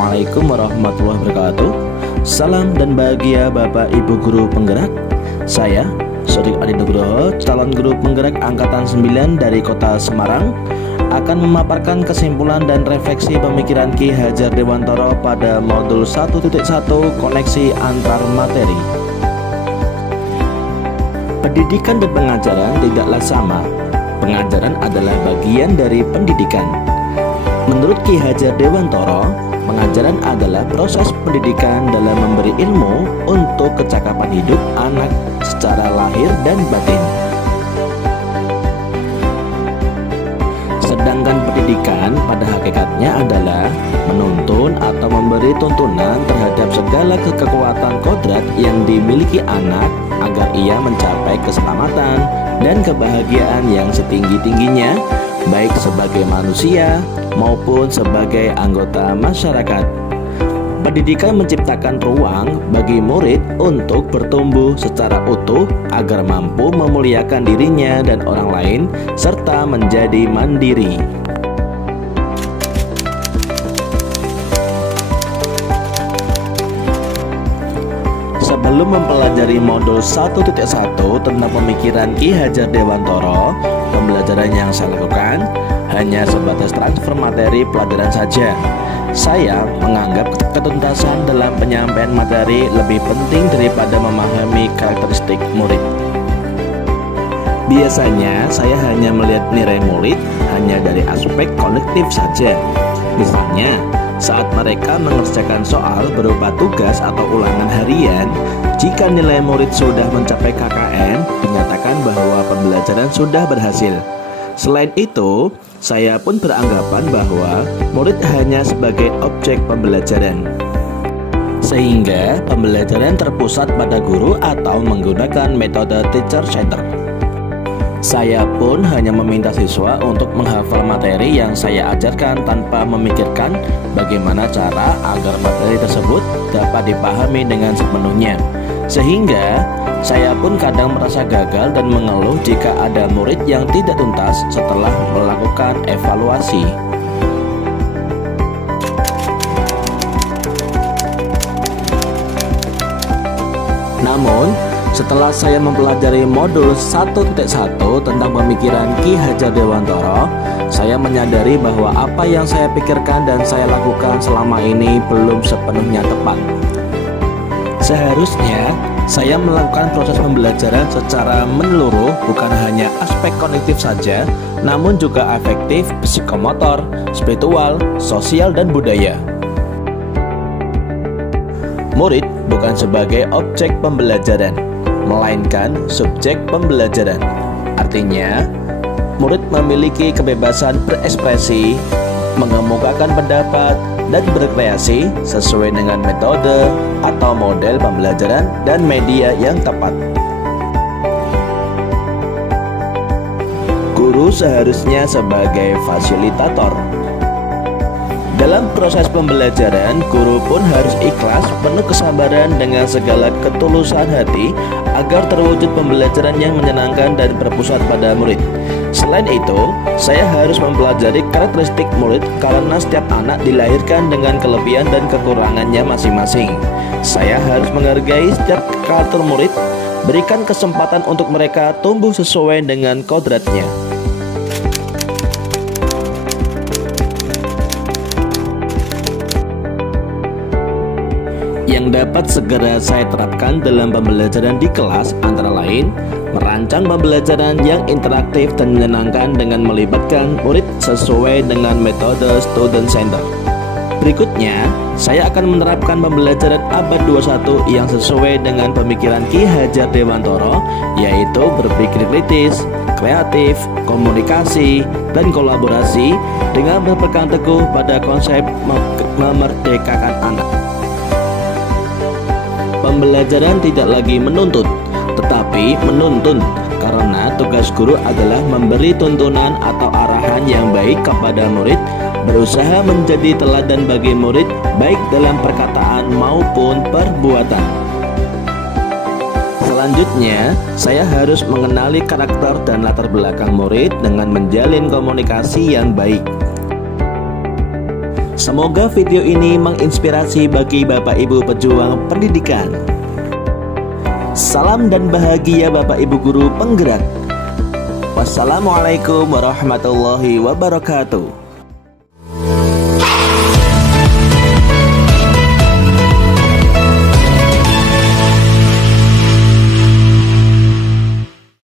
Assalamualaikum warahmatullahi wabarakatuh. Salam dan bahagia Bapak Ibu Guru Penggerak. Saya Sodik Adi Nugroho, calon guru penggerak Angkatan 9 dari Kota Semarang, akan memaparkan kesimpulan dan refleksi pemikiran Ki Hajar Dewantoro pada modul 1.1 koneksi antar materi. Pendidikan dan pengajaran tidaklah sama. Pengajaran adalah bagian dari pendidikan. Menurut Ki Hajar Dewantoro, pengajaran adalah proses pendidikan dalam memberi ilmu untuk kecakapan hidup anak secara lahir dan batin. Sedangkan pendidikan pada hakikatnya adalah menuntun atau memberi tuntunan terhadap segala kekuatan kodrat yang dimiliki anak agar ia mencapai keselamatan dan kebahagiaan yang setinggi-tingginya, baik sebagai manusia maupun sebagai anggota masyarakat. Pendidikan menciptakan ruang bagi murid untuk bertumbuh secara utuh agar mampu memuliakan dirinya dan orang lain serta menjadi mandiri. Sebelum mempelajari modul 1.1 tentang pemikiran Ki Hajar Dewantoro, pembelajaran yang saya lakukan hanya sebatas transfer materi pelajaran saja. Saya menganggap ketuntasan dalam penyampaian materi lebih penting daripada memahami karakteristik murid. Biasanya saya hanya melihat nilai murid hanya dari aspek kognitif saja. Misalnya, saat mereka mengerjakan soal berupa tugas atau ulangan harian, jika nilai murid sudah mencapai KKM, dinyatakan bahwa pembelajaran sudah berhasil. Selain itu, saya pun beranggapan bahwa murid hanya sebagai objek pembelajaran, sehingga pembelajaran terpusat pada guru atau menggunakan metode teacher center. Saya pun hanya meminta siswa untuk menghafal materi yang saya ajarkan tanpa memikirkan bagaimana cara agar materi tersebut dapat dipahami dengan sepenuhnya. Sehingga saya pun kadang merasa gagal dan mengeluh jika ada murid yang tidak tuntas setelah melakukan evaluasi. Namun, setelah saya mempelajari modul 1.1 tentang pemikiran Ki Hajar Dewantoro, saya menyadari bahwa apa yang saya pikirkan dan saya lakukan selama ini belum sepenuhnya tepat. Seharusnya saya melakukan proses pembelajaran secara menyeluruh, bukan hanya aspek kognitif saja, namun juga afektif, psikomotor, spiritual, sosial, dan budaya. Murid bukan sebagai objek pembelajaran, melainkan subjek pembelajaran. Artinya, murid memiliki kebebasan berekspresi, mengemukakan pendapat, dan berkreasi sesuai dengan metode atau model pembelajaran dan media yang tepat. Guru seharusnya sebagai fasilitator. Dalam proses pembelajaran, guru pun harus ikhlas, penuh kesabaran dengan segala ketulusan hati agar terwujud pembelajaran yang menyenangkan dan berpusat pada murid. Selain itu, saya harus mempelajari karakteristik murid karena setiap anak dilahirkan dengan kelebihan dan kekurangannya masing-masing. Saya harus menghargai setiap karakter murid, berikan kesempatan untuk mereka tumbuh sesuai dengan kodratnya. Yang dapat segera saya terapkan dalam pembelajaran di kelas antara lain merancang pembelajaran yang interaktif dan menyenangkan dengan melibatkan murid sesuai dengan metode student center. Berikutnya, saya akan menerapkan pembelajaran abad 21 yang sesuai dengan pemikiran Ki Hajar Dewantoro, yaitu berpikir kritis, kreatif, komunikasi, dan kolaborasi dengan berpegang teguh pada konsep memerdekakan anak. Pembelajaran tidak lagi menuntut, tetapi menuntun, karena tugas guru adalah memberi tuntunan atau arahan yang baik kepada murid, berusaha menjadi teladan bagi murid baik dalam perkataan maupun perbuatan. Selanjutnya, saya harus mengenali karakter dan latar belakang murid dengan menjalin komunikasi yang baik. Semoga video ini menginspirasi bagi Bapak Ibu pejuang pendidikan. Salam dan bahagia Bapak Ibu guru penggerak. Wassalamualaikum warahmatullahi wabarakatuh.